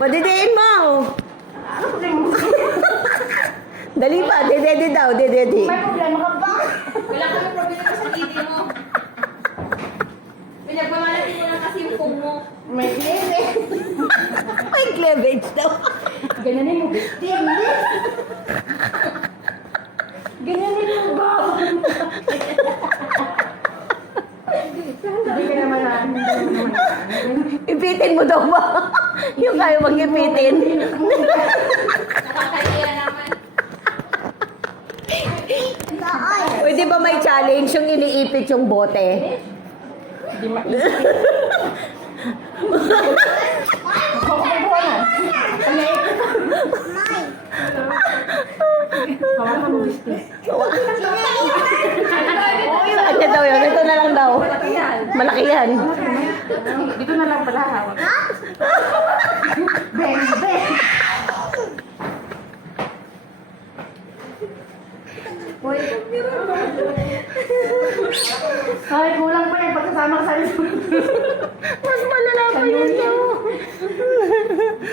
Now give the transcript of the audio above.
Padidiin mo. Ano problema mo? Dali pa, dede daw, dede. May problema ka ba? Wala kang problema sa didi mo. Pinagmamalaki mo lang kasi yung pung mo. May klebe. May cleavage daw. Ganyanin mo, victim. Ganyanin mo ba? Hindi ka naman natin. Ipitin mo daw ba? Yung kaya mag-ipitin. Nakakahiya naman. Pwede ba may challenge yung iniipit yung bote? Hindi maisip. Makukuha na. Hawakan mo, victim. Saan niya daw yun? Ito na lang daw. Malaki yan. Dito na lang pala hawak. Bang, bang. Ay, kulang pa yan pagkasama ka sa